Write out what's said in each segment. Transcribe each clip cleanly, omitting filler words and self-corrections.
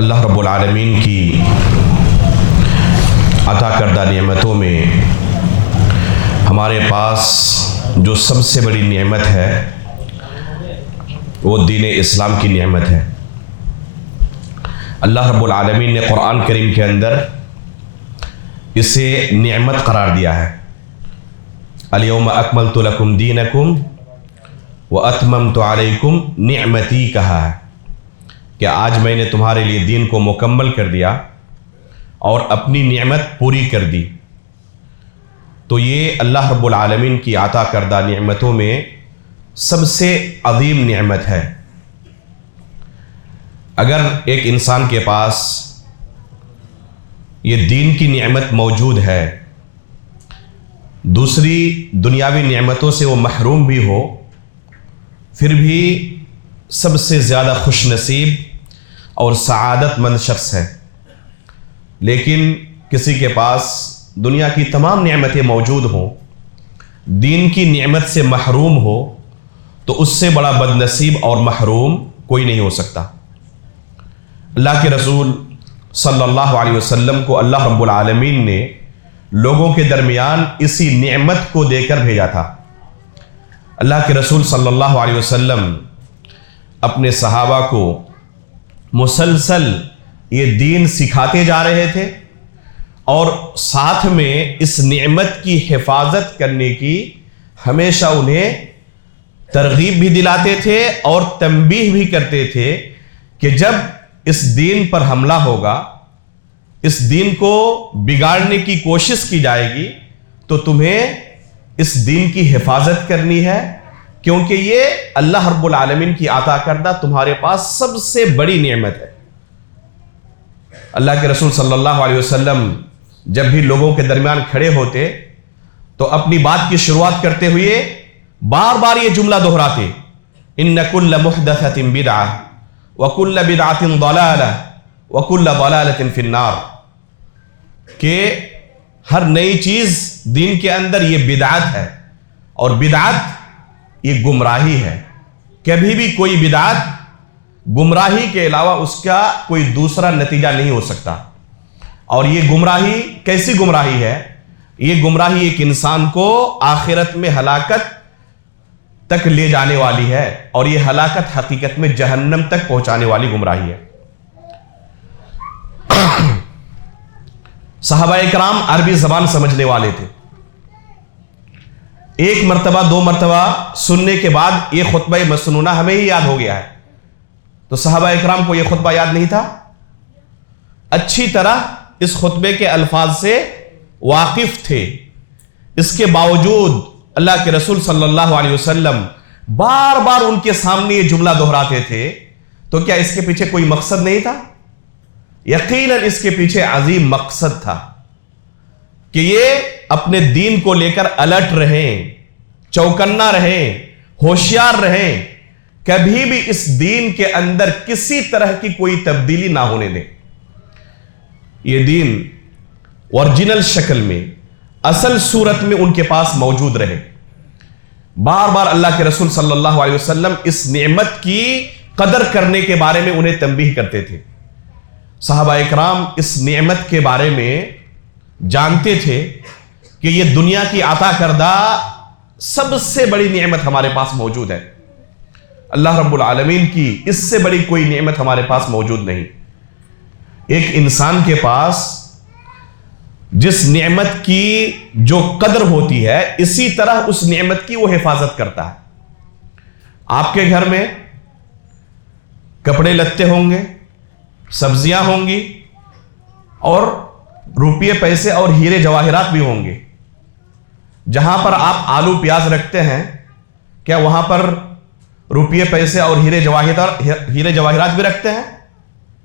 اللہ رب العالمین کی عطا کردہ نعمتوں میں ہمارے پاس جو سب سے بڑی نعمت ہے وہ دین اسلام کی نعمت ہے۔ اللہ رب العالمین نے قرآن کریم کے اندر اسے نعمت قرار دیا ہے۔ الیوم اکملت لکم دینکم واتممت علیکم نعمتی کہا ہے کہ آج میں نے تمہارے لیے دین کو مکمل کر دیا اور اپنی نعمت پوری کر دی۔ تو یہ اللہ رب العالمین کی عطا کردہ نعمتوں میں سب سے عظیم نعمت ہے۔ اگر ایک انسان کے پاس یہ دین کی نعمت موجود ہے، دوسری دنیاوی نعمتوں سے وہ محروم بھی ہو، پھر بھی سب سے زیادہ خوش نصیب اور سعادت مند شخص ہے۔ لیکن کسی کے پاس دنیا کی تمام نعمتیں موجود ہوں، دین کی نعمت سے محروم ہو، تو اس سے بڑا بد نصیب اور محروم کوئی نہیں ہو سکتا۔ اللہ کے رسول صلی اللہ علیہ وسلم کو اللہ رب العالمین نے لوگوں کے درمیان اسی نعمت کو دے کر بھیجا تھا۔ اللہ کے رسول صلی اللہ علیہ وسلم اپنے صحابہ کو مسلسل یہ دین سکھاتے جا رہے تھے اور ساتھ میں اس نعمت کی حفاظت کرنے کی ہمیشہ انہیں ترغیب بھی دلاتے تھے اور تنبیہ بھی کرتے تھے کہ جب اس دین پر حملہ ہوگا، اس دین کو بگاڑنے کی کوشش کی جائے گی، تو تمہیں اس دین کی حفاظت کرنی ہے، کیونکہ یہ اللہ رب العالمین کی عطا کردہ تمہارے پاس سب سے بڑی نعمت ہے۔ اللہ کے رسول صلی اللہ علیہ وسلم جب بھی لوگوں کے درمیان کھڑے ہوتے تو اپنی بات کی شروعات کرتے ہوئے بار بار یہ جملہ دہراتے، ان کل محدثۃ بدعہ وکل بدعۃ ضلالہ وکل ضلالۃ فی النار، کہ ہر نئی چیز دین کے اندر یہ بدعت ہے، اور بدعت یہ گمراہی ہے۔ کبھی بھی کوئی بدعت گمراہی کے علاوہ اس کا کوئی دوسرا نتیجہ نہیں ہو سکتا۔ اور یہ گمراہی کیسی گمراہی ہے؟ یہ گمراہی ایک انسان کو آخرت میں ہلاکت تک لے جانے والی ہے، اور یہ ہلاکت حقیقت میں جہنم تک پہنچانے والی گمراہی ہے۔ صحابہ اکرام عربی زبان سمجھنے والے تھے۔ ایک مرتبہ دو مرتبہ سننے کے بعد یہ خطبہ مسنونہ ہمیں ہی یاد ہو گیا ہے، تو صحابہ اکرام کو یہ خطبہ یاد نہیں تھا، اچھی طرح اس خطبے کے الفاظ سے واقف تھے۔ اس کے باوجود اللہ کے رسول صلی اللہ علیہ وسلم بار بار ان کے سامنے یہ جملہ دہراتے تھے، تو کیا اس کے پیچھے کوئی مقصد نہیں تھا؟ یقیناً اس کے پیچھے عظیم مقصد تھا کہ یہ اپنے دین کو لے کر الرٹ رہیں، چوکنا رہیں، ہوشیار رہیں، کبھی بھی اس دین کے اندر کسی طرح کی کوئی تبدیلی نہ ہونے دیں۔ یہ دین اوریجنل شکل میں، اصل صورت میں ان کے پاس موجود رہے۔ بار بار اللہ کے رسول صلی اللہ علیہ وسلم اس نعمت کی قدر کرنے کے بارے میں انہیں تنبیہ کرتے تھے۔ صحابہ اکرام اس نعمت کے بارے میں جانتے تھے کہ یہ دنیا کی عطا کردہ سب سے بڑی نعمت ہمارے پاس موجود ہے۔ اللہ رب العالمین کی اس سے بڑی کوئی نعمت ہمارے پاس موجود نہیں۔ ایک انسان کے پاس جس نعمت کی جو قدر ہوتی ہے، اسی طرح اس نعمت کی وہ حفاظت کرتا ہے۔ آپ کے گھر میں کپڑے لتے ہوں گے، سبزیاں ہوں گی، اور روپیے پیسے اور ہیرے جواہرات بھی ہوں گے۔ جہاں پر آپ آلو پیاز رکھتے ہیں، کیا وہاں پر روپیے پیسے اور ہیرے جواہرات بھی رکھتے ہیں؟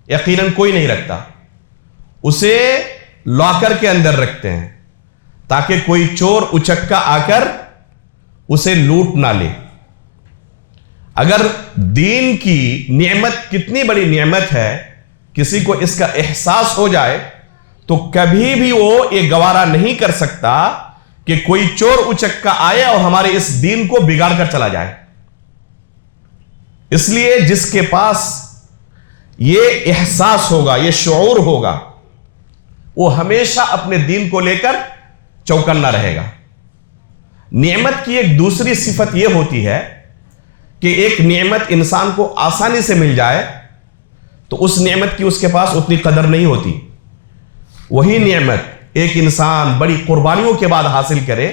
یقیناً کوئی نہیں رکھتا۔ اسے لاکر کے اندر رکھتے ہیں تاکہ کوئی چور اچکا آ کر اسے لوٹ نہ لے۔ اگر دین کی نعمت کتنی بڑی نعمت ہے کسی کو اس کا احساس ہو جائے تو کبھی بھی وہ یہ گوارا نہیں کر سکتا کہ کوئی چور اچکا آئے اور ہمارے اس دین کو بگاڑ کر چلا جائے۔ اس لیے جس کے پاس یہ احساس ہوگا، یہ شعور ہوگا، وہ ہمیشہ اپنے دین کو لے کر چوکنا رہے گا۔ نعمت کی ایک دوسری صفت یہ ہوتی ہے کہ ایک نعمت انسان کو آسانی سے مل جائے تو اس نعمت کی اس کے پاس اتنی قدر نہیں ہوتی۔ وہی نعمت ایک انسان بڑی قربانیوں کے بعد حاصل کرے،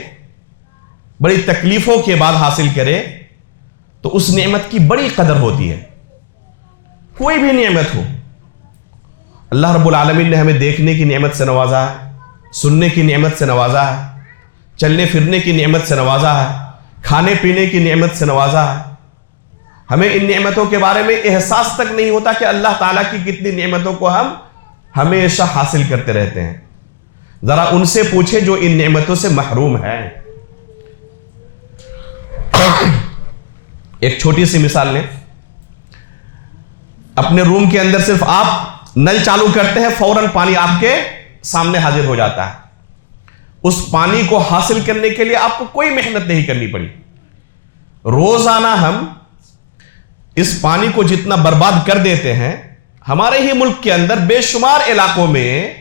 بڑی تکلیفوں کے بعد حاصل کرے تو اس نعمت کی بڑی قدر ہوتی ہے۔ کوئی بھی نعمت ہو، اللہ رب العالمین نے ہمیں دیکھنے کی نعمت سے نوازا ہے، سننے کی نعمت سے نوازا ہے، چلنے پھرنے کی نعمت سے نوازا ہے، کھانے پینے کی نعمت سے نوازا ہے۔ ہمیں ان نعمتوں کے بارے میں احساس تک نہیں ہوتا کہ اللہ تعالیٰ کی کتنی نعمتوں کو ہم ہمیشہ حاصل کرتے رہتے ہیں۔ ذرا ان سے پوچھیں جو ان نعمتوں سے محروم ہیں۔ ایک چھوٹی سی مثال لیں، اپنے روم کے اندر صرف آپ نل چالو کرتے ہیں، فوراً پانی آپ کے سامنے حاضر ہو جاتا ہے۔ اس پانی کو حاصل کرنے کے لیے آپ کو کوئی محنت نہیں کرنی پڑی۔ روزانہ ہم اس پانی کو جتنا برباد کر دیتے ہیں، ہمارے ہی ملک کے اندر بے شمار علاقوں میں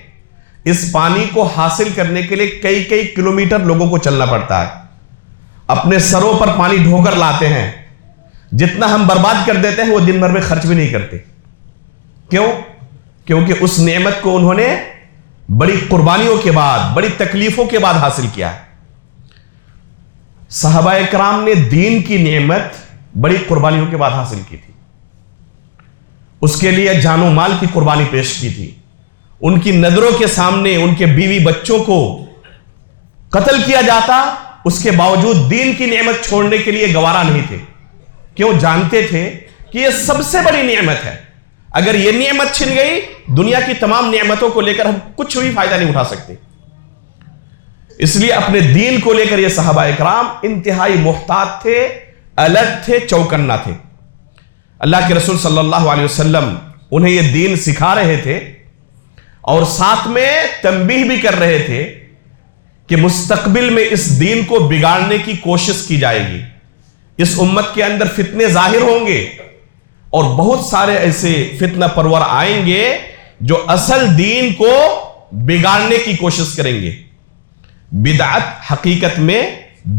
اس پانی کو حاصل کرنے کے لیے کئی کئی کلومیٹر لوگوں کو چلنا پڑتا ہے۔ اپنے سروں پر پانی ڈھو کر لاتے ہیں، جتنا ہم برباد کر دیتے ہیں وہ دن بھر میں خرچ بھی نہیں کرتے۔ کیوں؟ کیونکہ اس نعمت کو انہوں نے بڑی قربانیوں کے بعد، بڑی تکلیفوں کے بعد حاصل کیا ہے۔ صحابہ کرام نے دین کی نعمت بڑی قربانیوں کے بعد حاصل کی تھی، اس کے لیے جان و مال کی قربانی پیش کی تھی۔ ان کی نظروں کے سامنے ان کے بیوی بچوں کو قتل کیا جاتا، اس کے باوجود دین کی نعمت چھوڑنے کے لیے گوارا نہیں تھے۔ کیوں؟ جانتے تھے کہ یہ سب سے بڑی نعمت ہے، اگر یہ نعمت چھن گئی دنیا کی تمام نعمتوں کو لے کر ہم کچھ بھی فائدہ نہیں اٹھا سکتے۔ اس لیے اپنے دین کو لے کر یہ صحابہ کرام انتہائی محتاط تھے، الرٹ تھے، چوکنا تھے۔ اللہ کے رسول صلی اللہ علیہ وسلم انہیں یہ دین سکھا رہے تھے اور ساتھ میں تنبیہ بھی کر رہے تھے کہ مستقبل میں اس دین کو بگاڑنے کی کوشش کی جائے گی، اس امت کے اندر فتنے ظاہر ہوں گے اور بہت سارے ایسے فتنہ پرور آئیں گے جو اصل دین کو بگاڑنے کی کوشش کریں گے۔ بدعت حقیقت میں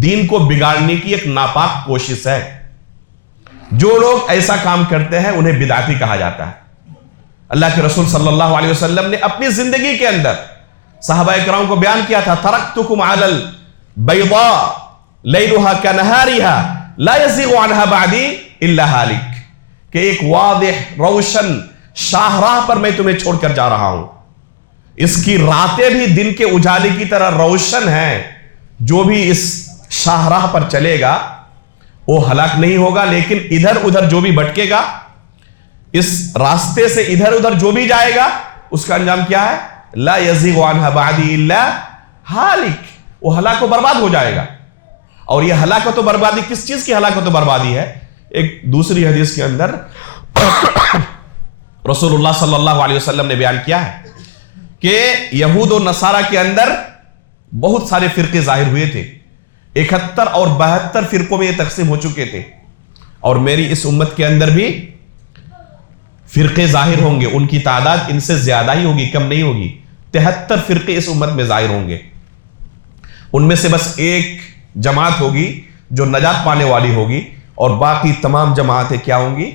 دین کو بگاڑنے کی ایک ناپاک کوشش ہے۔ جو لوگ ایسا کام کرتے ہیں انہیں بدعتی کہا جاتا ہے۔ اللہ کے رسول صلی اللہ علیہ وسلم نے اپنی زندگی کے اندر صحابہ کرام کو بیان کیا تھا، ترکتکم علی البیضاء لیلھا کنہارھا لا یزیغ عنھا بعدی الا ہالک، کہ ایک واضح روشن شاہراہ پر میں تمہیں چھوڑ کر جا رہا ہوں، اس کی راتیں بھی دن کے اجالے کی طرح روشن ہیں، جو بھی اس شاہراہ پر چلے گا وہ ہلاک نہیں ہوگا، لیکن ادھر ادھر جو بھی بھٹکے گا، اس راستے سے ادھر ادھر جو بھی جائے گا، اس کا انجام کیا ہے؟ لا یزیغ عنھا بعدی الا ہالک، وہ ہلاک و برباد ہو جائے گا۔ اور یہ ہلاکت و بربادی کس چیز کی ہلاکت و بربادی ہے؟ ایک دوسری حدیث کے اندر رسول اللہ صلی اللہ علیہ وسلم نے بیان کیا ہے کہ یہود و نصارہ کے اندر بہت سارے فرقے ظاہر ہوئے تھے، 71 اور 72 فرقوں میں یہ تقسیم ہو چکے تھے، اور میری اس امت کے اندر بھی فرقے ظاہر ہوں گے، ان کی تعداد ان سے زیادہ ہی ہوگی، کم نہیں ہوگی۔ 73 فرقے اس امت میں ظاہر ہوں گے، ان میں سے بس ایک جماعت ہوگی جو نجات پانے والی ہوگی، اور باقی تمام جماعتیں کیا ہوں گی؟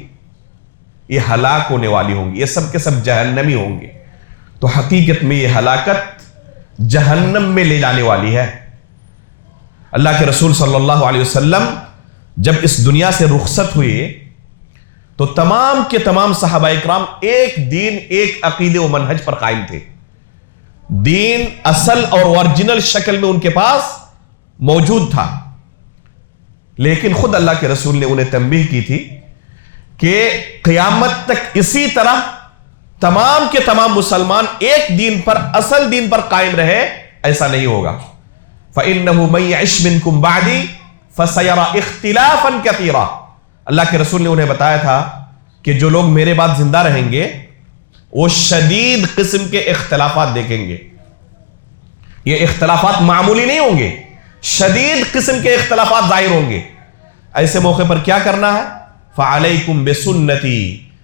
یہ ہلاک ہونے والی ہوں گی، یہ سب کے سب جہنمی ہوں گے۔ تو حقیقت میں یہ ہلاکت جہنم میں لے جانے والی ہے۔ اللہ کے رسول صلی اللہ علیہ وسلم جب اس دنیا سے رخصت ہوئے تو تمام کے تمام صحابہ اکرام ایک دین، ایک عقیدے و منہج پر قائم تھے۔ دین اصل اور اوریجنل شکل میں ان کے پاس موجود تھا، لیکن خود اللہ کے رسول نے انہیں تنبیہ کی تھی کہ قیامت تک اسی طرح تمام کے تمام مسلمان ایک دین پر، اصل دین پر قائم رہے، ایسا نہیں ہوگا۔ فَإِنَّهُ مَن يَعِشْ مِنكُم بَعْدِي فَسَيَرَى اخْتِلَافًا كَثِيرًا، اللہ کے رسول نے انہیں بتایا تھا کہ جو لوگ میرے بعد زندہ رہیں گے وہ شدید قسم کے اختلافات دیکھیں گے۔ یہ اختلافات معمولی نہیں ہوں گے، شدید قسم کے اختلافات ظاہر ہوں گے۔ ایسے موقع پر کیا کرنا ہے؟ فَعَلَيْكُمْ بِسُنَّتِي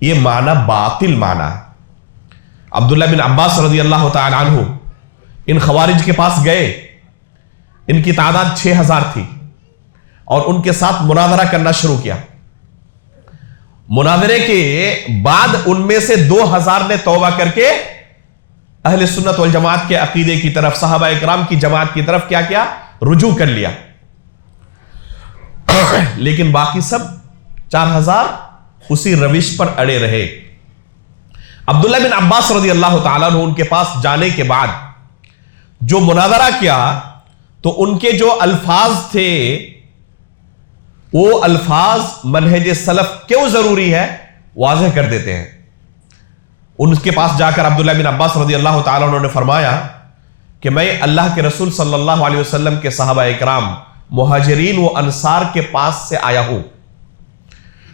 یہ معنی باطل معنی ہے۔ عبداللہ بن عباس رضی اللہ تعالی عنہ ان خوارج کے پاس گئے، ان کی تعداد 6000 تھی، اور ان کے ساتھ مناظرہ کرنا شروع کیا۔ مناظرے کے بعد ان میں سے 2000 نے توبہ کر کے اہل سنت والجماعت کے عقیدے کی طرف، صحابہ اکرام کی جماعت کی طرف کیا رجوع کر لیا، لیکن باقی سب 4000 اسی روش پر اڑے رہے۔ عبداللہ بن عباس رضی اللہ تعالیٰ عنہ ان کے پاس جانے کے بعد جو مناظرہ کیا تو ان کے جو الفاظ تھے وہ الفاظ منہج سلف کیوں ضروری ہے واضح کر دیتے ہیں۔ ان کے پاس جا کر عبداللہ بن عباس رضی اللہ تعالیٰ عنہ نے فرمایا کہ میں اللہ کے رسول صلی اللہ علیہ وسلم کے صحابہ اکرام مہاجرین و انصار کے پاس سے آیا ہوں،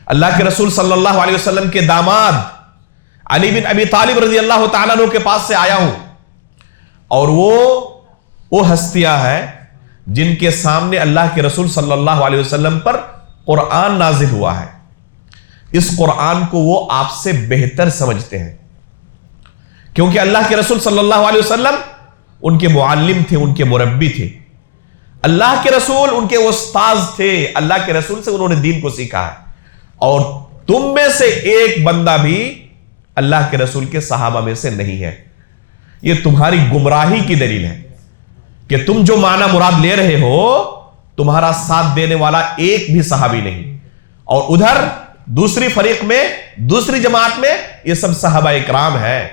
اللہ کے رسول صلی اللہ علیہ وسلم کے داماد علی بن ابی طالب رضی اللہ تعالیٰ عنہ کے پاس سے آیا ہوں، اور وہ ہستیاں ہیں جن کے سامنے اللہ کے رسول صلی اللہ علیہ وسلم پر قرآن نازل ہوا ہے، اس قرآن کو وہ آپ سے بہتر سمجھتے ہیں، کیونکہ اللہ کے رسول صلی اللہ علیہ وسلم ان کے معلم تھے، ان کے مربی تھے، اللہ کے رسول ان کے استاذ تھے، اللہ کے رسول سے انہوں نے دین کو سیکھا ہے، اور تم میں سے ایک بندہ بھی اللہ کے رسول کے صحابہ میں سے نہیں ہے۔ یہ تمہاری گمراہی کی دلیل ہے کہ تم جو معنی مراد لے رہے ہو تمہارا ساتھ دینے والا ایک بھی صحابی نہیں، اور ادھر دوسری فریق میں، دوسری جماعت میں یہ سب صحابہ اکرام ہے،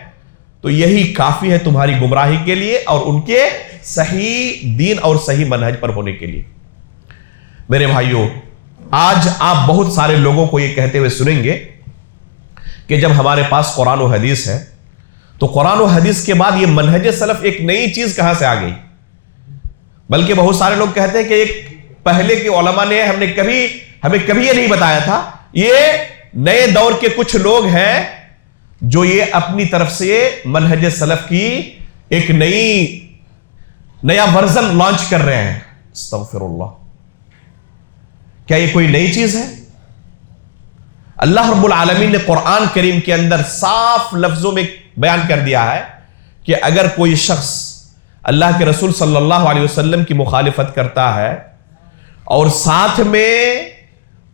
تو یہی کافی ہے تمہاری گمراہی کے لیے اور ان کے صحیح دین اور صحیح منہج پر ہونے کے لیے۔ میرے بھائیوں، آج آپ بہت سارے لوگوں کو یہ کہتے ہوئے سنیں گے کہ جب ہمارے پاس قرآن و حدیث ہے تو قرآن و حدیث کے بعد یہ منہج سلف ایک نئی چیز کہاں سے آ گئی؟ بلکہ بہت سارے لوگ کہتے ہیں کہ ایک پہلے کے علماء نے ہمیں کبھی یہ نہیں بتایا تھا، یہ نئے دور کے کچھ لوگ ہیں جو یہ اپنی طرف سے منہج سلف کی ایک نیا ورژن لانچ کر رہے ہیں۔ استغفر اللہ، کیا یہ کوئی نئی چیز ہے؟ اللہ رب العالمین نے قرآن کریم کے اندر صاف لفظوں میں بیان کر دیا ہے کہ اگر کوئی شخص اللہ کے رسول صلی اللہ علیہ وسلم کی مخالفت کرتا ہے اور ساتھ میں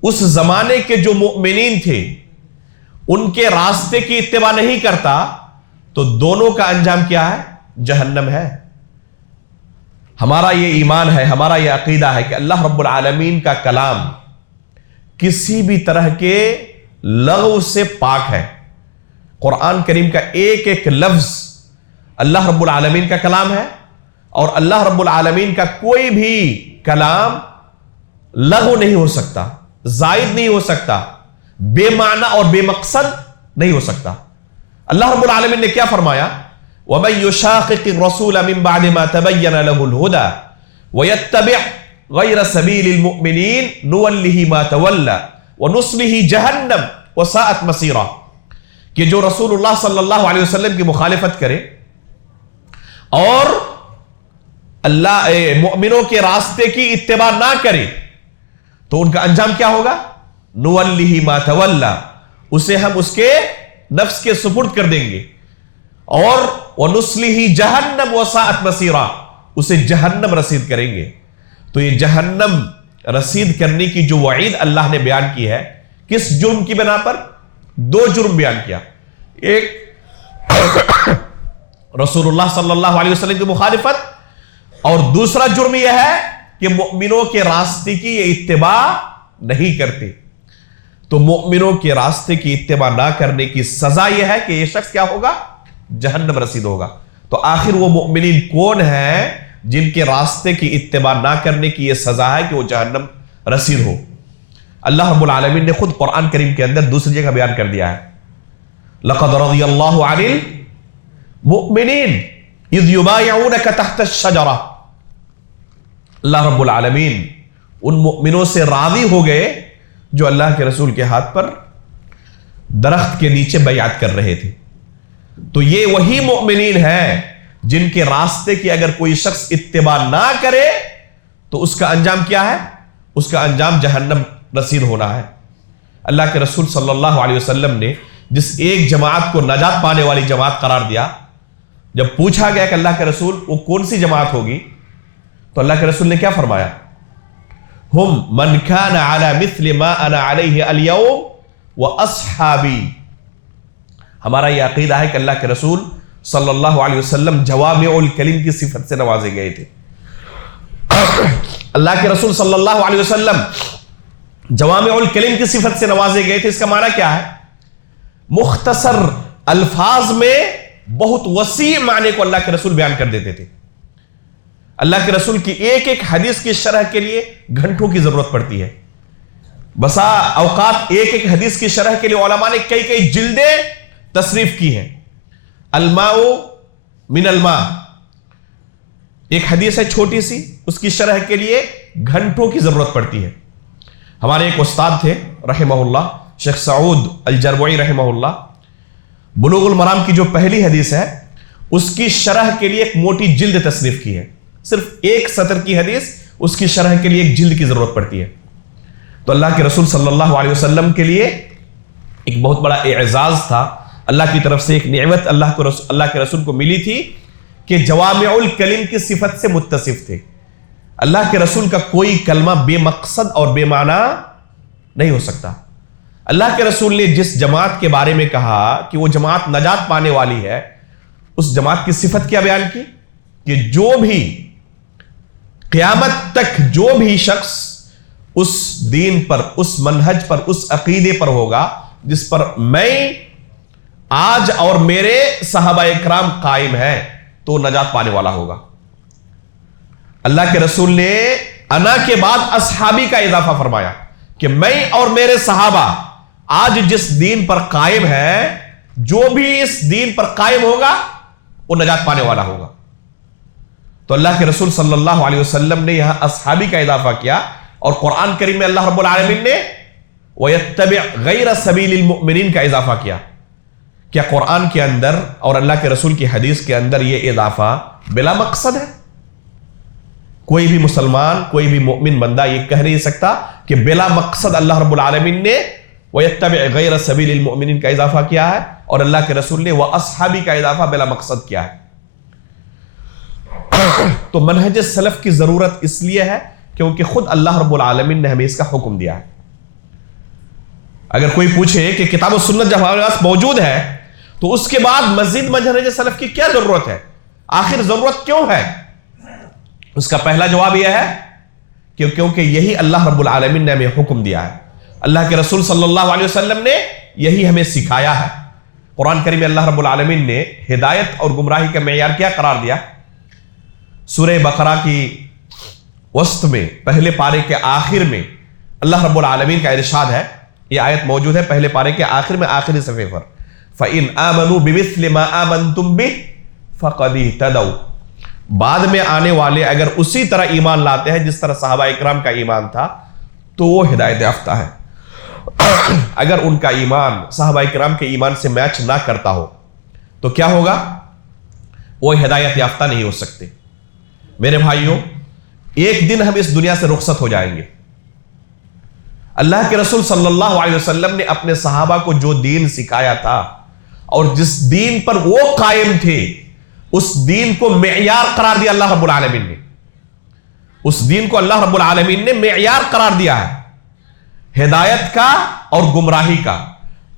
اس زمانے کے جو مؤمنین تھے ان کے راستے کی اتباع نہیں کرتا تو دونوں کا انجام کیا ہے؟ جہنم ہے۔ ہمارا یہ ایمان ہے، ہمارا یہ عقیدہ ہے کہ اللہ رب العالمین کا کلام کسی بھی طرح کے لغو سے پاک ہے۔ قرآن کریم کا ایک ایک لفظ اللہ رب العالمین کا کلام ہے، اور اللہ رب العالمین کا کوئی بھی کلام لغو نہیں ہو سکتا، زائد نہیں ہو سکتا، بے معنی اور بے مقصد نہیں ہو سکتا۔ اللہ رب العالمین نے کیا فرمایا؟ وَمَن يُشَاقِقِ الرَّسُولَ مِن بَعْدِ مَا تَبَيَّنَ لَهُ الْهُدَى وَيَتَّبِعْ غَيْرَ سَبِيلِ الْمُؤْمِنِينَ نُوَلِّهِ مَا تَوَلَّى وَنُصْلِهِ جَهَنَّمَ وَسَاءَتْ مَصِيرًا، کہ جو رسول اللہ صلی اللہ علیہ وسلم کی مخالفت کرے اور اللہ مؤمنوں کے راستے کی اتباع نہ کرے تو ان کا انجام کیا ہوگا؟ نُوَلِّهِ مَا تَوَلَّى، اسے ہم اس کے نفس کے سپرد کر دیں گے، اور وَنُصْلِهِ جَهَنَّمَ وَسَاءَتْ مَصِيرًا، اسے جہنم رسید کریں گے۔ تو یہ جہنم رسید کرنے کی جو وعید اللہ نے بیان کی ہے، کس جرم کی بنا پر؟ دو جرم بیان کیا، ایک رسول اللہ صلی اللہ علیہ وسلم کی مخالفت، اور دوسرا جرم یہ ہے کہ مؤمنوں کے راستے کی یہ اتباع نہیں کرتے۔ تو مؤمنوں کے راستے کی اتباع نہ کرنے کی سزا یہ ہے کہ یہ شخص کیا ہوگا؟ جہنم رسید ہوگا۔ تو آخر وہ مؤمنین کون ہیں جن کے راستے کی اتباع نہ کرنے کی یہ سزا ہے کہ وہ جہنم رسید ہو؟ اللہ رب العالمین نے خود قرآن کریم کے اندر دوسری جگہ بیان کر دیا ہے، لَقَدْ رَضِيَ اللَّهُ عَنِ الْمُؤْمِنِينَ إِذْ يُبَايِعُونَكَ تَحْتَ الشَّجَرَةِ، اللہ رب العالمین ان مؤمنوں سے راضی ہو گئے جو اللہ کے رسول کے ہاتھ پر درخت کے نیچے بیعت کر رہے تھے۔ تو یہ وہی مؤمنین ہیں جن کے راستے کی اگر کوئی شخص اتباع نہ کرے تو اس کا انجام کیا ہے؟ اس کا انجام جہنم رسید ہونا ہے۔ اللہ کے رسول صلی اللہ علیہ وسلم نے جس ایک جماعت کو نجات پانے والی جماعت قرار دیا، جب پوچھا گیا کہ اللہ کے رسول وہ کون سی جماعت ہوگی، تو اللہ کے رسول نے کیا فرمایا؟ ہم من کان علی مثل ما انا علیہ اليوم واصحابی۔ ہمارا یہ عقیدہ ہے کہ اللہ کے رسول صلی اللہ علیہ وسلم جوامع الکلم کی صفت سے نوازے گئے تھے۔ اللہ کے رسول صلی اللہ علیہ وسلم جوامع الکلم کی صفت سے نوازے گئے تھے۔ اس کا معنی کیا ہے؟ مختصر الفاظ میں بہت وسیع معنی کو اللہ کے رسول بیان کر دیتے تھے۔ اللہ کے رسول کی ایک ایک حدیث کی شرح کے لیے گھنٹوں کی ضرورت پڑتی ہے۔ بسا اوقات ایک ایک حدیث کی شرح کے لیے علماء نے کئی کئی جلدیں تصریف کی ہیں۔ الماء من الماء ایک حدیث ہے چھوٹی سی، اس کی شرح کے لیے گھنٹوں کی ضرورت پڑتی ہے۔ ہمارے ایک استاد تھے رحمہ اللہ، شیخ سعود الجربوعی رحمہ اللہ، بلوغ المرام کی جو پہلی حدیث ہے اس کی شرح کے لیے ایک موٹی جلد تصنیف کی ہے۔ صرف ایک سطر کی حدیث، اس کی شرح کے لیے ایک جلد کی ضرورت پڑتی ہے۔ تو اللہ کے رسول صلی اللہ علیہ وسلم کے لیے ایک بہت بڑا اعزاز تھا، اللہ کی طرف سے ایک نعمت اللہ کے رسول کو ملی تھی کہ جوامع الکلم کی صفت سے متصف تھے۔ اللہ کے رسول کا کوئی کلمہ بے مقصد اور بے معنی نہیں ہو سکتا۔ اللہ کے رسول نے جس جماعت کے بارے میں کہا کہ وہ جماعت نجات پانے والی ہے، اس جماعت کی صفت کیا بیان کی؟ کہ جو بھی قیامت تک جو بھی شخص اس دین پر، اس منہج پر، اس عقیدے پر ہوگا جس پر میں آج اور میرے صحابہ اکرام قائم ہیں، تو نجات پانے والا ہوگا۔ اللہ کے رسول نے انا کے بعد اصحابی کا اضافہ فرمایا کہ میں اور میرے صحابہ آج جس دین پر قائم ہے، جو بھی اس دین پر قائم ہوگا وہ نجات پانے والا ہوگا۔ تو اللہ کے رسول صلی اللہ علیہ وسلم نے یہاں اصحابی کا اضافہ کیا، اور قرآن کریم میں اللہ رب العالمین نے وَيَتَّبِعْ غَيْرَ سَبِيلِ الْمُؤْمِنِينَ کا اضافہ کیا۔ کیا قرآن کے اندر اور اللہ کے رسول کی حدیث کے اندر یہ اضافہ بلا مقصد ہے؟ کوئی بھی مسلمان، کوئی بھی مومن بندہ یہ کہہ نہیں سکتا کہ بلا مقصد اللہ رب العالمین نے وَيَتَّبِعْ غَيْرَ سَبِيلِ الْمُؤْمِنِينَ کا اضافہ کیا ہے، اور اللہ کے رسول نے وَأَصْحَابِ کا اضافہ بلا مقصد کیا ہے۔ تو منہج سلف کی ضرورت اس لیے ہے کیونکہ خود اللہ رب العالمین نے ہمیں اس کا حکم دیا ہے۔ اگر کوئی پوچھے کہ کتاب و سنت جب ہمارے پاس موجود ہے تو اس کے بعد مزید منہج سلف کی کیا ضرورت ہے، آخر ضرورت کیوں ہے؟ اس کا پہلا جواب یہ ہے کہ کیونکہ یہی اللہ رب العالمین نے ہمیں حکم دیا ہے، اللہ کے رسول صلی اللہ علیہ وسلم نے یہی ہمیں سکھایا ہے۔ قرآن کریم میں اللہ رب العالمین نے ہدایت اور گمراہی کا معیار کیا قرار دیا؟ سورہ بقرہ کی وسط میں پہلے پارے کے آخر میں اللہ رب العالمین کا ارشاد ہے، یہ آیت موجود ہے پہلے پارے کے آخر میں، آخری صفحے پر، فَإِنْ آمَنُوا بِمِثْلِ مَا آمَنْتُمْ بِهِ فَقَدِ اهْتَدَوْا۔ بعد میں آنے والے اگر اسی طرح ایمان لاتے ہیں جس طرح صحابہ اکرام کا ایمان تھا تو وہ ہدایت یافتہ ہے۔ اگر ان کا ایمان صحابہ اکرام کے ایمان سے میچ نہ کرتا ہو تو کیا ہوگا؟ وہ ہدایت یافتہ نہیں ہو سکتے۔ میرے بھائیوں، ایک دن ہم اس دنیا سے رخصت ہو جائیں گے۔ اللہ کے رسول صلی اللہ علیہ وسلم نے اپنے صحابہ کو جو دین سکھایا تھا اور جس دین پر وہ قائم تھے، اس دین کو معیار قرار دیا اللہ رب العالمین نے۔ اس دین کو اللہ رب العالمین نے معیار قرار دیا ہے ہدایت کا اور گمراہی کا۔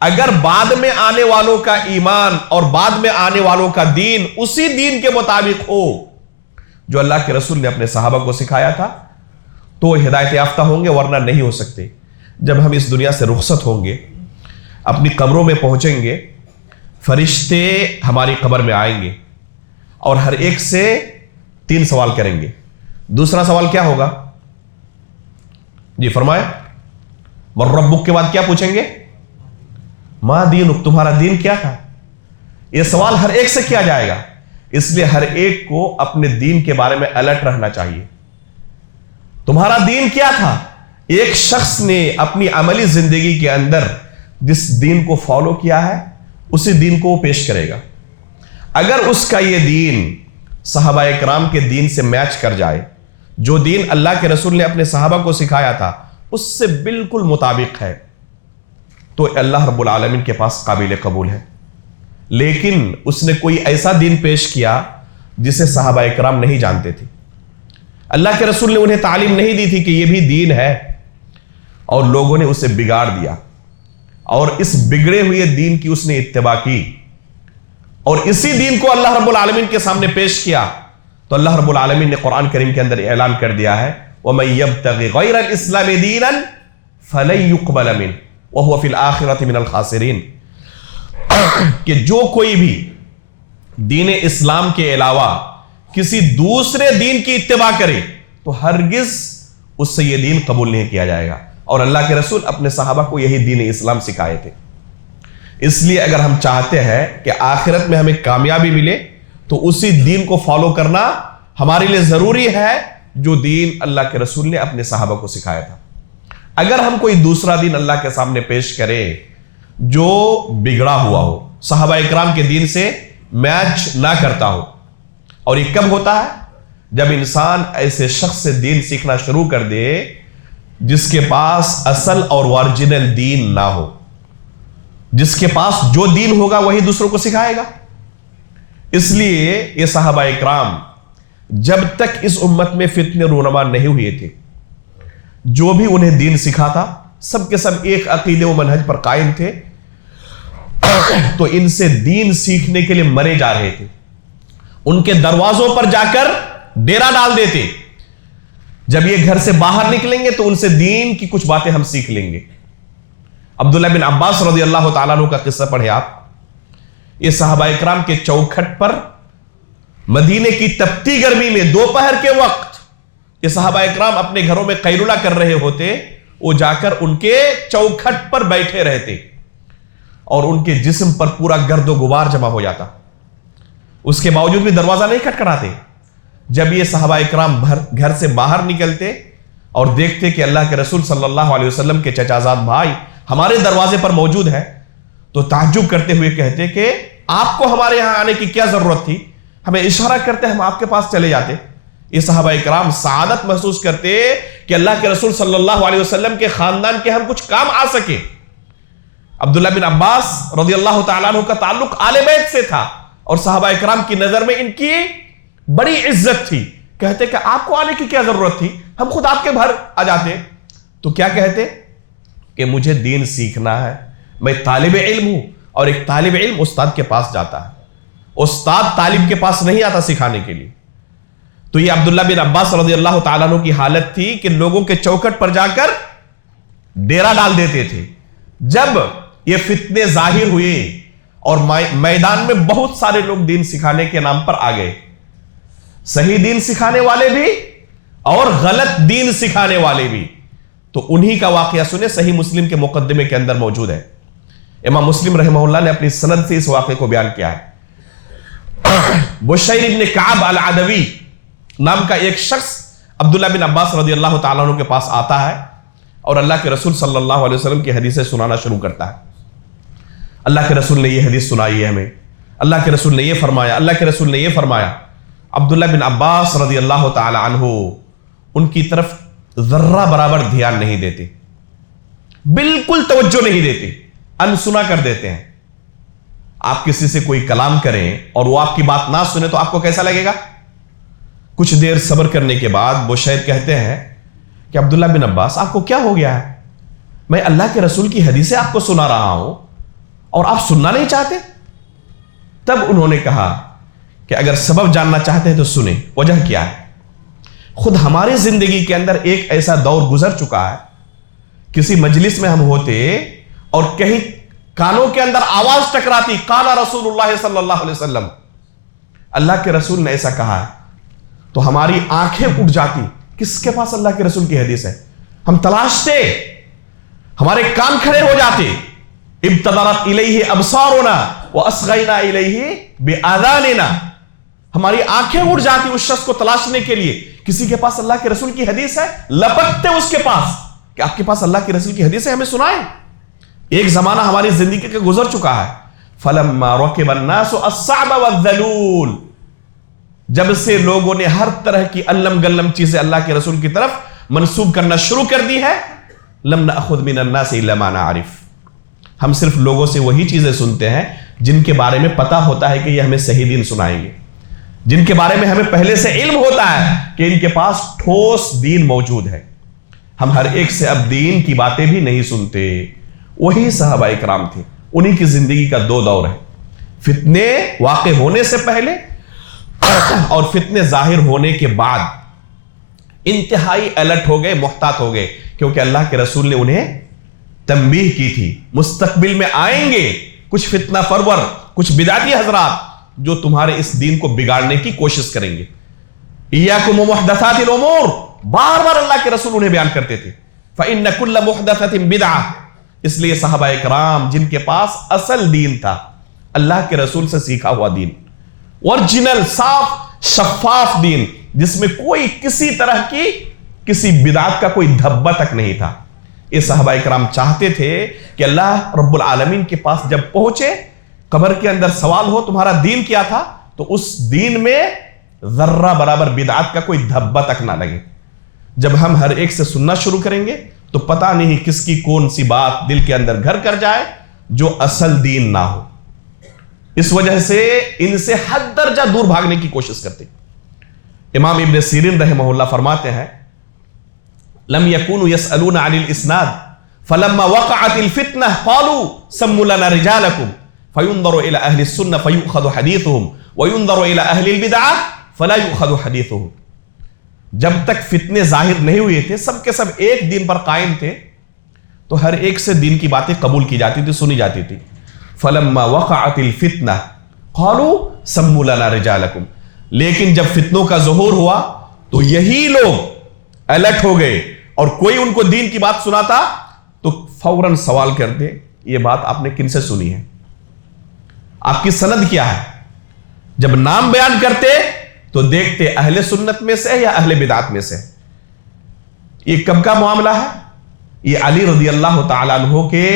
اگر بعد میں آنے والوں کا ایمان اور بعد میں آنے والوں کا دین اسی دین کے مطابق ہو جو اللہ کے رسول نے اپنے صحابہ کو سکھایا تھا تو وہ ہدایت یافتہ ہوں گے، ورنہ نہیں ہو سکتے۔ جب ہم اس دنیا سے رخصت ہوں گے، اپنی قبروں میں پہنچیں گے، فرشتے ہماری قبر میں آئیں گے اور ہر ایک سے 3 سوال کریں گے۔ دوسرا سوال کیا ہوگا؟ جی فرمائے، من ربک کے بعد کیا پوچھیں گے؟ ما دینک، تمہارا دین کیا تھا؟ یہ سوال ہر ایک سے کیا جائے گا، اس لیے ہر ایک کو اپنے دین کے بارے میں الرٹ رہنا چاہیے۔ تمہارا دین کیا تھا؟ ایک شخص نے اپنی عملی زندگی کے اندر جس دین کو فالو کیا ہے اسی دین کو وہ پیش کرے گا۔ اگر اس کا یہ دین صحابہ اکرام کے دین سے میچ کر جائے، جو دین اللہ کے رسول نے اپنے صحابہ کو سکھایا تھا اس سے بالکل مطابق ہے، تو اللہ رب العالمین کے پاس قابل قبول ہے. لیکن اس نے کوئی ایسا دین پیش کیا جسے صحابہ اکرام نہیں جانتے تھے. اللہ کے رسول نے انہیں تعلیم نہیں دی تھی کہ یہ بھی دین ہے، اور لوگوں نے اسے بگاڑ دیا، اور اس بگڑے ہوئے دین کی اس نے اتباع کی، اور اسی دین کو اللہ رب العالمین کے سامنے پیش کیا. تو اللہ رب العالمین نے قرآن کریم کے اندر اعلان کر دیا ہے وَمَن يَبْتَغِ غَيْرَ الْإِسْلَامِ دِينًا فَلَن يُقْبَلَ مِنْهُ وَهُوَ فِي الْآخِرَةِ مِنَ الْخَاسِرِينَ، کہ جو کوئی بھی دین اسلام کے علاوہ کسی دوسرے دین کی اتباع کرے تو ہرگز اس سے یہ دین قبول نہیں کیا جائے گا. اور اللہ کے رسول اپنے صحابہ کو یہی دین اسلام سکھائے تھے. اس لیے اگر ہم چاہتے ہیں کہ آخرت میں ہمیں کامیابی ملے تو اسی دین کو فالو کرنا ہمارے لیے ضروری ہے جو دین اللہ کے رسول نے اپنے صحابہ کو سکھایا تھا. اگر ہم کوئی دوسرا دین اللہ کے سامنے پیش کریں جو بگڑا ہوا ہو، صحابہ اکرام کے دین سے میچ نہ کرتا ہو، اور یہ کب ہوتا ہے؟ جب انسان ایسے شخص سے دین سیکھنا شروع کر دے جس کے پاس اصل اور اوریجنل دین نہ ہو، جس کے پاس جو دین ہوگا وہی دوسروں کو سکھائے گا. اس لیے یہ صحابہ اکرام جب تک اس امت میں فتنے رونما نہیں ہوئے تھے، جو بھی انہیں دین سکھا تھا سب کے سب ایک عقیدے و منہج پر قائم تھے، تو ان سے دین سیکھنے کے لیے مرے جا رہے تھے. ان کے دروازوں پر جا کر ڈیرا ڈال دیتے، جب یہ گھر سے باہر نکلیں گے تو ان سے دین کی کچھ باتیں ہم سیکھ لیں گے. عبداللہ بن عباس رضی اللہ تعالیٰ عنہ کا قصہ پڑھے آپ. یہ صحابہ اکرام کے چوکھٹ پر مدینے کی تپتی گرمی میں دوپہر کے وقت یہ صحابہ اکرام اپنے گھروں میں قیلولہ کر رہے ہوتے، وہ جا کر ان کے چوکھٹ پر بیٹھے رہتے اور ان کے جسم پر پورا گرد و غبار جمع ہو جاتا. اس کے باوجود بھی دروازہ نہیں کھٹکھٹاتے. جب یہ صحابہ اکرام گھر سے باہر نکلتے اور دیکھتے کہ اللہ کے رسول صلی اللہ علیہ وسلم کے چچا زاد بھائی ہمارے دروازے پر موجود ہے تو تعجب کرتے ہوئے کہتے کہ آپ کو ہمارے یہاں آنے کی کیا ضرورت تھی؟ ہمیں اشارہ کرتے ہم آپ کے پاس چلے جاتے. یہ صحابہ اکرام سعادت محسوس کرتے کہ اللہ کے رسول صلی اللہ علیہ وسلم کے خاندان کے ہم کچھ کام آ سکے. عبداللہ بن عباس رضی اللہ تعالیٰ عنہ کا تعلق آل بیت سے تھا اور صحابہ اکرام کی نظر میں ان کی بڑی عزت تھی. کہتے کہ آپ کو آنے کی کیا ضرورت تھی؟ ہم خود آپ کے گھر آ جاتے. تو کیا کہتے کہ مجھے دین سیکھنا ہے، میں طالب علم ہوں، اور ایک طالب علم استاد کے پاس جاتا ہے، استاد طالب کے پاس نہیں آتا سکھانے کے لیے. تو یہ عبداللہ بن عباس رضی اللہ تعالیٰ عنہ کی حالت تھی کہ لوگوں کے چوکھٹ پر جا کر ڈیرا ڈال دیتے تھے. جب یہ فتنے ظاہر ہوئے اور میدان میں بہت سارے لوگ دین سکھانے کے نام پر آ گئے، صحیح دین سکھانے والے بھی اور غلط دین سکھانے والے بھی، تو انہی کا واقعہ سنے. صحیح مسلم کے مقدمے کے اندر موجود ہے. امام مسلم رحمہ اللہ نے اپنی سند سے اس واقعے کو بیان کیا ہے. بشیر ابن کعب العدوی نام کا ایک شخص عبداللہ بن عباس رضی اللہ تعالیٰ عنہ کے پاس آتا ہے اور اللہ کے رسول صلی اللہ علیہ وسلم کی حدیثیں سنانا شروع کرتا ہے. اللہ کے رسول نے یہ حدیث سنائی ہے ہمیں، اللہ کے رسول نے یہ فرمایا، اللہ کے رسول نے یہ فرمایا. عبداللہ بن عباس رضی اللہ تعالی عنہ ان کی طرف ذرہ برابر دھیان نہیں دیتے، بالکل توجہ نہیں دیتے، انسنا کر دیتے ہیں. آپ کسی سے کوئی کلام کریں اور وہ آپ کی بات نہ سنے تو آپ کو کیسا لگے گا؟ کچھ دیر صبر کرنے کے بعد بشیر کہتے ہیں کہ عبداللہ بن عباس آپ کو کیا ہو گیا ہے؟ میں اللہ کے رسول کی حدیثیں آپ کو سنا رہا ہوں اور آپ سننا نہیں چاہتے؟ تب انہوں نے کہا کہ اگر سبب جاننا چاہتے ہیں تو سنیں. وجہ کیا ہے؟ خود ہماری زندگی کے اندر ایک ایسا دور گزر چکا ہے، کسی مجلس میں ہم ہوتے اور کہیں کانوں کے اندر آواز ٹکراتی قال رسول اللہ صلی اللہ علیہ وسلم، اللہ کے رسول نے ایسا کہا ہے، تو ہماری آنکھیں اٹھ جاتی. کس کے پاس اللہ کے رسول کی حدیث ہے؟ ہم تلاشتے، ہمارے کان کھڑے ہو جاتے. ابتدرت الیہ ابصارنا واصغینا الیہ باذاننا، ہماری آنکھیں اٹھ جاتی اس شخص کو تلاشنے کے لیے. کسی کے پاس اللہ کے رسول کی حدیث ہے، لپکتے اس کے پاس کہ آپ کے پاس اللہ کے رسول کی حدیث ہے، ہمیں سنائیں. ایک زمانہ ہماری زندگی کا گزر چکا ہے. فلما ركب الناس الصعب والذلول، جب سے لوگوں نے ہر طرح کی علم گلم چیزیں اللہ کے رسول کی طرف منسوب کرنا شروع کر دی ہے، لم نأخذ من الناس الا ما نعرف، ہم صرف لوگوں سے وہی چیزیں سنتے ہیں جن کے بارے میں پتا ہوتا ہے کہ یہ ہمیں صحیح دین سنائیں گے، جن کے بارے میں ہمیں پہلے سے علم ہوتا ہے کہ ان کے پاس ٹھوس دین موجود ہے۔ ہم ہر ایک سے اب دین کی باتیں بھی نہیں سنتے۔ وہی صحابہ اکرام تھے، انہی کی زندگی کا دو دور ہے، فتنے واقع ہونے سے پہلے اور فتنے ظاہر ہونے کے بعد انتہائی الرٹ ہو گئے، محتاط ہو گئے، کیونکہ اللہ کے رسول نے انہیں تنبیہ کی تھی مستقبل میں آئیں گے کچھ فتنہ پرور، کچھ بدعتی حضرات جو تمہارے اس دین کو بگاڑنے کی کوشش کریں گے۔ ایاکم ومحدثات الامور، بار بار اللہ کے رسول انہیں بیان کرتے تھے، فإن كل محدثة بدعة۔ اس لیے صحابہ اکرام جن کے پاس اصل دین تھا، اللہ کے رسول سے سیکھا ہوا دین، اوریجنل صاف شفاف دین، جس میں کوئی کسی طرح کی کسی بدعت کا کوئی دھبا تک نہیں تھا، یہ صحابہ اکرام چاہتے تھے کہ اللہ رب العالمین کے پاس جب پہنچے، قبر کے اندر سوال ہو تمہارا دین کیا تھا، تو اس دین میں ذرہ برابر بدعت کا کوئی دھبا تک نہ لگے۔ جب ہم ہر ایک سے سننا شروع کریں گے تو پتہ نہیں کس کی کون سی بات دل کے اندر گھر کر جائے جو اصل دین نہ ہو۔ اس وجہ سے ان سے حد درجہ دور بھاگنے کی کوشش کرتے۔ امام ابن سیرین رحمہ اللہ فرماتے ہیں، لم يكونوا يسألون عن الاسناد فلما وقعت الفتنة قالوا سموا لنا رجالكم فينظر الى اهل السنة فيؤخذ حديثهم وينظر الى اهل البدعة فلا يؤخذ حديثهم۔ جب تک فتنے ظاہر نہیں ہوئے تھے، سب کے سب ایک دین پر قائم تھے، تو ہر ایک سے دین کی باتیں قبول کی جاتی تھی، سنی جاتی تھی۔ فلما وقعت الفتنة قالوا سموا لنا رجالكم، لیکن جب فتنوں کا ظہور ہوا تو یہی لوگ الرٹ ہو گئے، اور کوئی ان کو دین کی بات سناتا تو فوراً سوال کرتے، یہ بات آپ نے کن سے سنی ہے، آپ کی سند کیا ہے؟ جب نام بیان کرتے تو دیکھتے اہل سنت میں سے یا اہل بدعت میں سے۔ یہ کب کا معاملہ ہے؟ یہ علی رضی اللہ تعالیٰ عنہ کے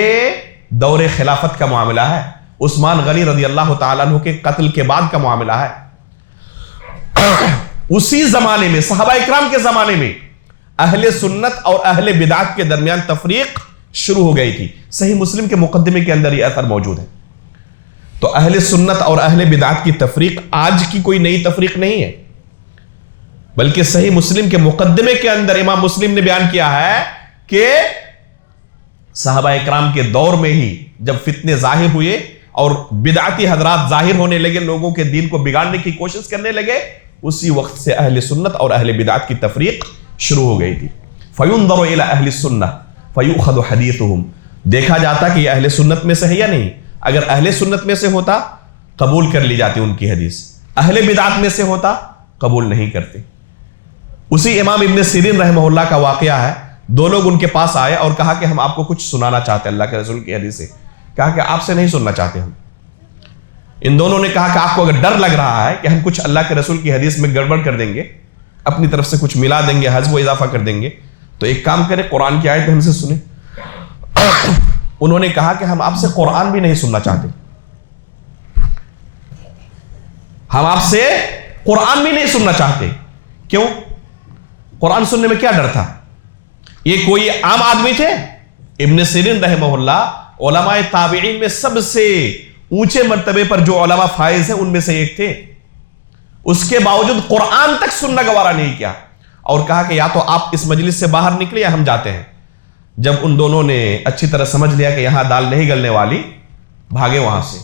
دور خلافت کا معاملہ ہے، عثمان غنی رضی اللہ تعالیٰ عنہ کے قتل کے بعد کا معاملہ ہے۔ اسی زمانے میں، صحابہ اکرام کے زمانے میں، اہل سنت اور اہل بدعت کے درمیان تفریق شروع ہو گئی تھی۔ صحیح مسلم کے مقدمے کے اندر یہ اثر موجود ہے۔ تو اہل سنت اور اہل بدعت کی تفریق آج کی کوئی نئی تفریق نہیں ہے، بلکہ صحیح مسلم کے مقدمے کے اندر امام مسلم نے بیان کیا ہے کہ صحابہ اکرام کے دور میں ہی جب فتنے ظاہر ہوئے اور بدعتی حضرات ظاہر ہونے لگے، لوگوں کے دین کو بگاڑنے کی کوشش کرنے لگے، اسی وقت سے اہل سنت اور اہل بدعت کی تفریق شروع ہو گئی تھی۔ فَيُنظَرُ إِلَىٰ أَهْلِ السُّنَّةِ فَيُؤْخَذُ حَدِيثُهُمْ، دیکھا جاتا کہ یہ اہل سنت میں سے ہے یا نہیں۔ اگر اہل سنت میں سے ہوتا قبول کر لی جاتی ان کی حدیث، اہل بدعت میں سے ہوتا قبول نہیں کرتے۔ اسی امام ابن سیرین رحمہ اللہ کا واقعہ ہے، دو لوگ ان کے پاس آئے اور کہا کہ ہم آپ کو کچھ سنانا چاہتے ہیں اللہ کے رسول کی حدیث سے۔ کہا کہ آپ سے نہیں سننا چاہتے ہم۔ ان دونوں نے کہا کہ آپ کو اگر ڈر لگ رہا ہے کہ ہم کچھ اللہ کے رسول کی حدیث میں گڑبڑ کر دیں گے، اپنی طرف سے کچھ ملا دیں گے، حذف و اضافہ کر دیں گے، تو ایک کام کریں، قرآن کی آیت ہم سے سنیں۔ انہوں نے کہا کہ ہم آپ سے قرآن بھی نہیں سننا چاہتے، ہم آپ سے قرآن بھی نہیں سننا چاہتے۔ کیوں؟ قرآن سننے میں کیا ڈر تھا؟ یہ کوئی عام آدمی تھے؟ ابن سیرین رحمہ اللہ علماء تابعین میں سب سے اونچے مرتبے پر جو علماء فائز ہیں ان میں سے ایک تھے، اس کے باوجود قرآن تک سننا گوارا نہیں کیا، اور کہا کہ یا تو آپ اس مجلس سے باہر نکلے یا ہم جاتے ہیں۔ جب ان دونوں نے اچھی طرح سمجھ لیا کہ یہاں دال نہیں گلنے والی، بھاگے وہاں سے۔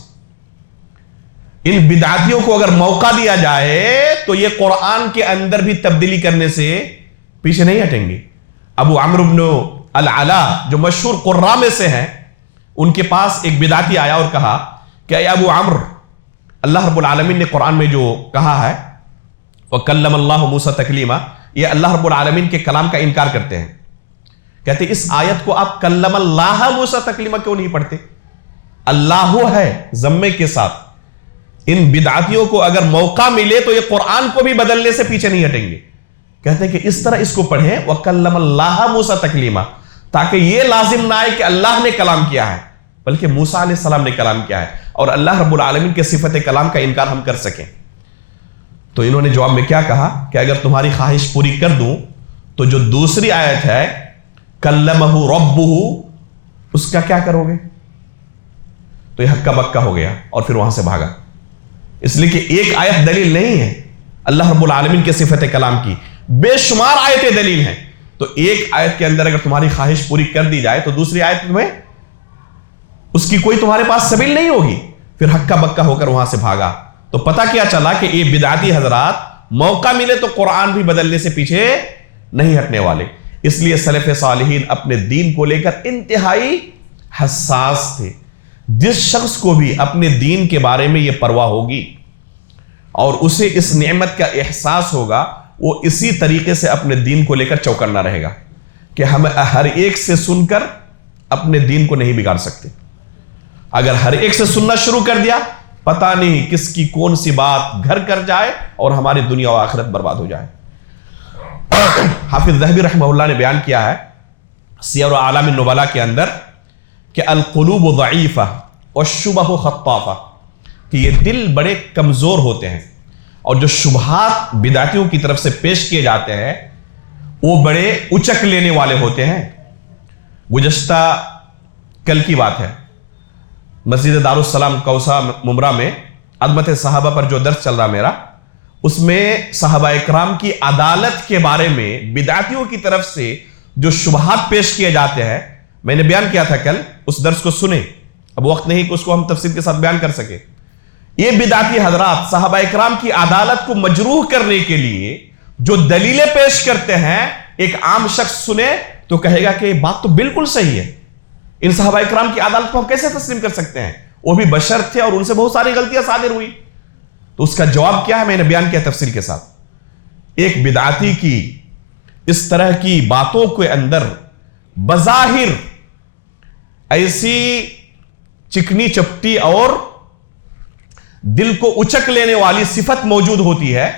ان بدعاتیوں کو اگر موقع دیا جائے تو یہ قرآن کے اندر بھی تبدیلی کرنے سے پیچھے نہیں ہٹیں گے۔ ابو عمرو بن العلا جو مشہور قراء میں سے ہیں، ان کے پاس ایک بدعتی آیا اور کہا کہ اے ابو عمرو، اللہ رب العالمین نے قرآن میں جو کہا ہے وَكَلَّمَ اللَّهُ مُوسَىٰ تَكْلِيمًا، یہ اللہ رب العالمین کے کلام کا انکار کرتے ہیں۔ کہتے ہیں اس آیت کو آپ کلم اللہ موسیٰ تکلیمہ کیوں نہیں پڑھتے؟ اللہ ہے ضمے کے ساتھ۔ ان بدعاتیوں کو اگر موقع ملے تو یہ قرآن کو بھی بدلنے سے پیچھے نہیں ہٹیں گے۔ کہتے ہیں کہ اس طرح اس کو پڑھیں وَكَلَّمَ اللَّهَ مُوسَىٰ تَكْلِيمًا، تاکہ یہ لازم نہ آئے کہ اللہ نے کلام کیا ہے، بلکہ موسیٰ علیہ السلام نے کلام کیا ہے، اور اللہ رب العالمین کے صفت کلام کا انکار ہم کر سکیں۔ تو انہوں نے جواب میں کیا کہا کہ اگر تمہاری خواہش پوری کر دوں تو جو دوسری آیت ہے کلمہ ربہ، اس کا کیا کرو گے؟ تو یہ ہکا بکا ہو گیا اور پھر وہاں سے بھاگا. اس لیے کہ ایک آیت دلیل نہیں ہے اللہ رب العالمین کے صفت کلام کی، بے شمار آیتیں دلیل ہیں. تو ایک آیت کے اندر اگر تمہاری خواہش پوری کر دی جائے تو دوسری آیت میں اس کی کوئی تمہارے پاس سبیل نہیں ہوگی. پھر ہکا بکا ہو کر وہاں سے بھاگا. تو پتہ کیا چلا کہ یہ بدعتی حضرات موقع ملے تو قرآن بھی بدلنے سے پیچھے نہیں ہٹنے والے. اس لیے سلف صالحین اپنے دین کو لے کر انتہائی حساس تھے. جس شخص کو بھی اپنے دین کے بارے میں یہ پرواہ ہوگی اور اسے اس نعمت کا احساس ہوگا، وہ اسی طریقے سے اپنے دین کو لے کر چوکنا رہے گا کہ ہم ہر ایک سے سن کر اپنے دین کو نہیں بگاڑ سکتے. اگر ہر ایک سے سننا شروع کر دیا، پتہ نہیں کس کی کون سی بات گھر کر جائے اور ہماری دنیا و آخرت برباد ہو جائے. حافظ ذہبی رحمہ اللہ نے بیان کیا ہے سیر اعلام النبلاء کے اندر کہ القلوب ضعیفہ والشبہ خطافہ، کہ یہ دل بڑے کمزور ہوتے ہیں اور جو شبہات بدعتیوں کی طرف سے پیش کیے جاتے ہیں وہ بڑے اچک لینے والے ہوتے ہیں. گزشتہ کل کی بات ہے، مسجد دارالسلام کوسہ ممرہ میں عظمت صحابہ پر جو درس چل رہا میرا، اس میں صحابہ اکرام کی عدالت کے بارے میں بدعتیوں کی طرف سے جو شبہات پیش کیے جاتے ہیں، میں نے بیان کیا تھا کل، اس درس کو سنیں. اب وقت نہیں کہ اس کو ہم تفصیل کے ساتھ بیان کر سکے. یہ بدعتی حضرات صحابہ اکرام کی عدالت کو مجروح کرنے کے لیے جو دلیلیں پیش کرتے ہیں، ایک عام شخص سنے تو کہے گا کہ بات تو بالکل صحیح ہے. ان صحابہ اکرام کی عدالت کو ہم کیسے تسلیم کر سکتے ہیں؟ وہ بھی بشر تھے اور ان سے بہت ساری غلطیاں صادر ہوئی. تو اس کا جواب کیا ہے میں نے بیان کیا تفصیل کے ساتھ. ایک بدعتی کی اس طرح کی باتوں کے اندر بظاہر ایسی چکنی چپٹی اور دل کو اچک لینے والی صفت موجود ہوتی ہے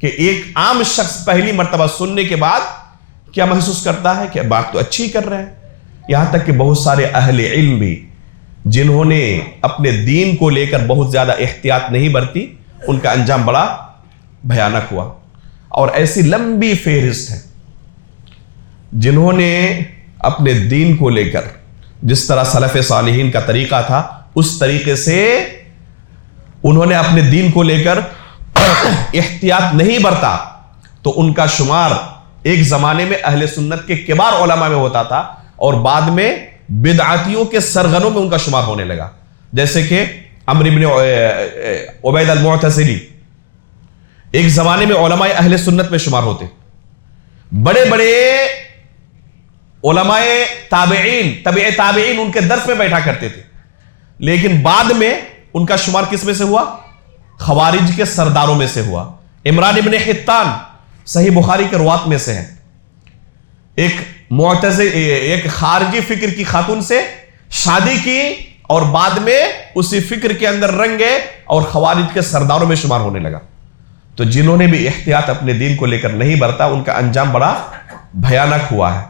کہ ایک عام شخص پہلی مرتبہ سننے کے بعد کیا محسوس کرتا ہے کہ بات تو اچھی کر رہے ہیں. یہاں تک کہ بہت سارے اہل علم بھی جنہوں نے اپنے دین کو لے کر بہت زیادہ احتیاط نہیں برتی، ان کا انجام بڑا بھیانک ہوا. اور ایسی لمبی فہرست ہے جنہوں نے اپنے دین کو لے کر جس طرح سلف صالحین کا طریقہ تھا اس طریقے سے انہوں نے اپنے دین کو لے کر احتیاط نہیں برتا، تو ان کا شمار ایک زمانے میں اہل سنت کے کبار علماء میں ہوتا تھا اور بعد میں بدعاتیوں کے سرغنوں میں ان کا شمار ہونے لگا. جیسے کہ عمرو بن عبید المعتزلی ایک زمانے میں علماء اہل سنت میں شمار ہوتے. بڑے بڑے علماء تابعین، تبع تابعین ان کے درس میں بیٹھا کرتے تھے، لیکن بعد میں ان کا شمار کس میں سے ہوا؟ خوارج کے سرداروں میں سے ہوا. عمران ابن حطان صحیح بخاری کے روات میں سے ہیں. ایک خارجی فکر کی خاتون سے شادی کی اور بعد میں اسی فکر کے اندر رنگے اور خوارج کے سرداروں میں شمار ہونے لگا. تو جنہوں نے بھی احتیاط اپنے دین کو لے کر نہیں برتا ان کا انجام بڑا بھیانک ہوا ہے.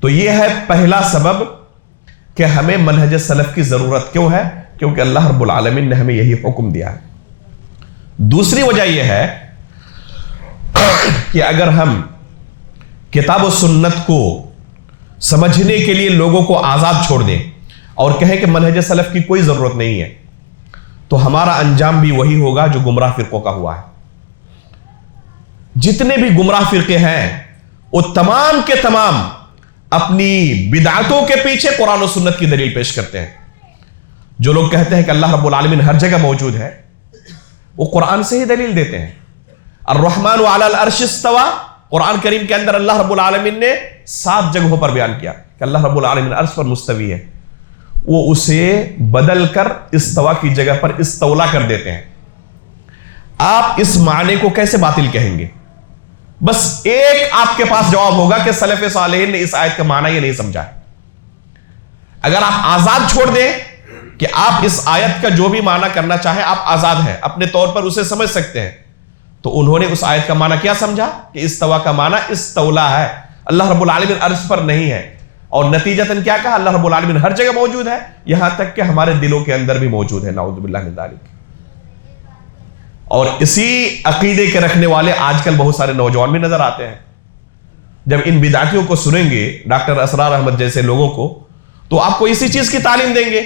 تو یہ ہے پہلا سبب کہ ہمیں منہج سلف کی ضرورت کیوں ہے، کیونکہ اللہ رب العالمین نے ہمیں یہی حکم دیا ہے. دوسری وجہ یہ ہے کہ اگر ہم کتاب و سنت کو سمجھنے کے لیے لوگوں کو آزاد چھوڑ دیں اور کہیں کہ منہج سلف کی کوئی ضرورت نہیں ہے، تو ہمارا انجام بھی وہی ہوگا جو گمراہ فرقوں کا ہوا ہے. جتنے بھی گمراہ فرقے ہیں وہ تمام کے تمام اپنی بدعتوں کے پیچھے قرآن و سنت کی دلیل پیش کرتے ہیں. جو لوگ کہتے ہیں کہ اللہ رب العالمین ہر جگہ موجود ہے، وہ قرآن سے ہی دلیل دیتے ہیں. الرحمن علی العرش استوى، قرآن کریم کے اندر اللہ رب العالمین نے 7 جگہوں پر بیان کیا کہ اللہ رب العالمین عرش پر مستوی ہے. وہ اسے بدل کر استوا کی جگہ پر استولا کر دیتے ہیں. آپ اس معنی کو کیسے باطل کہیں گے؟ بس ایک آپ کے پاس جواب ہوگا کہ سلف صالحین نے اس آیت کا معنی یہ نہیں سمجھا. اگر آپ آزاد چھوڑ دیں کہ آپ اس آیت کا جو بھی معنی کرنا چاہیں آپ آزاد ہیں، اپنے طور پر اسے سمجھ سکتے ہیں، تو انہوں نے اس آیت کا معنی کیا سمجھا کہ استوا کا معنی استولا ہے، اللہ رب العالمین عرش پر نہیں ہے. اور نتیجتاً کیا کہا؟ اللہ رب العالمین ہر جگہ موجود ہے، یہاں تک کہ ہمارے دلوں کے اندر بھی موجود ہے. نعوذ باللہ من ذالک. اور اسی عقیدے کے رکھنے والے آج کل بہت سارے نوجوان بھی نظر آتے ہیں. جب ان بدعتیوں کو سنیں گے، ڈاکٹر اسرار احمد جیسے لوگوں کو، تو آپ کو اسی چیز کی تعلیم دیں گے.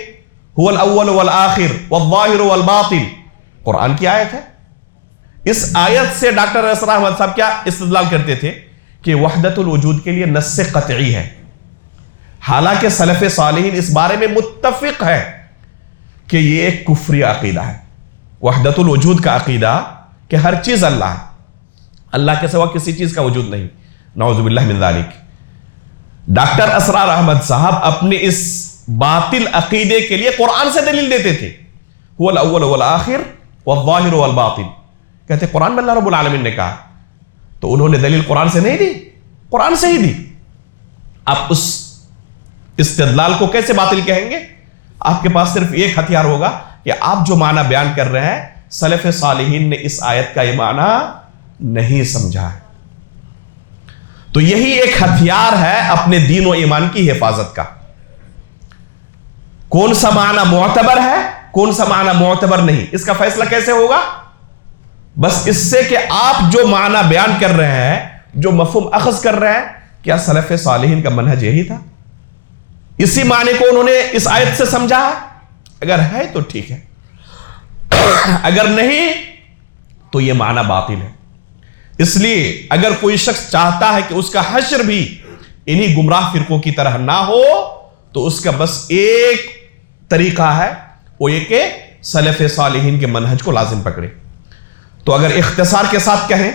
هو الاول والآخر والظاہر والباطن، قرآن کی آیت ہے۔ اس آیت سے ڈاکٹر اسرار احمد صاحب کیا استدلال کرتے تھے کہ وحدت الوجود کے لیے نص قطعی ہے، حالانکہ سلف صالحین اس بارے میں متفق ہے کہ یہ ایک کفری عقیدہ ہے۔ وحدت الوجود کا عقیدہ کہ ہر چیز اللہ ہے، اللہ کے سوا کسی چیز کا وجود نہیں، نعوذ باللہ من ذالک۔ ڈاکٹر اسرار احمد صاحب اپنے اس باطل عقیدے کے لیے قرآن سے دلیل دیتے تھے، هو الاول والآخر والظاہر والباطن، کہتے قرآن میں اللہ رب العالمین نے کہا، تو انہوں نے دلیل قرآن سے نہیں دی، قرآن سے ہی دی۔ آپ اس استدلال کو کیسے باطل کہیں گے؟ آپ کے پاس صرف ایک ہتھیار ہوگا کہ آپ جو معنی بیان کر رہے ہیں سلف صالحین نے اس آیت کا یہ معنی نہیں سمجھا ہے۔ تو یہی ایک ہتھیار ہے اپنے دین و ایمان کی حفاظت کا، کون سا معنی معتبر ہے کون سا معنی معتبر نہیں، اس کا فیصلہ کیسے ہوگا؟ بس اس سے کہ آپ جو معنی بیان کر رہے ہیں، جو مفہوم اخذ کر رہے ہیں، کیا سلف صالحین کا منہج یہی تھا؟ اسی معنی کو انہوں نے اس آیت سے سمجھا ہے؟ اگر ہے تو ٹھیک ہے، اگر نہیں تو یہ معنی باطل ہے۔ اس لیے اگر کوئی شخص چاہتا ہے کہ اس کا حشر بھی انہی گمراہ فرقوں کی طرح نہ ہو، تو اس کا بس ایک طریقہ ہے، وہ یہ کہ سلف صالحین کے منہج کو لازم پکڑے۔ تو اگر اختصار کے ساتھ کہیں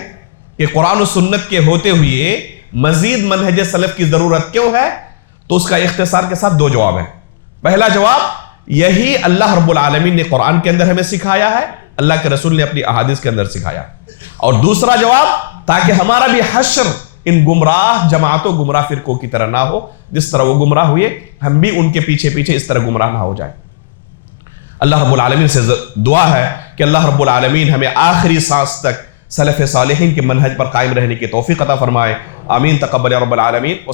کہ قرآن و سنت کے ہوتے ہوئے مزید منہج سلف کی ضرورت کیوں ہے، تو اس کا اختصار کے ساتھ دو جواب ہیں۔ پہلا جواب، یہی اللہ رب العالمین نے قرآن کے اندر ہمیں سکھایا ہے، اللہ کے رسول نے اپنی احادیث کے اندر سکھایا۔ اور دوسرا جواب، تاکہ ہمارا بھی حشر ان گمراہ جماعتوں گمراہ فرقوں کی طرح نہ ہو، جس طرح وہ گمراہ ہوئے ہم بھی ان کے پیچھے پیچھے اس طرح گمراہ نہ ہو جائے۔ اللہ رب العالمین سے دعا ہے کہ اللہ رب العالمین ہمیں آخری سانس تک سلف صالحین کے منہج پر قائم رہنے کی توفیق عطا فرمائے۔ آمین، تقبل یا رب العالمین۔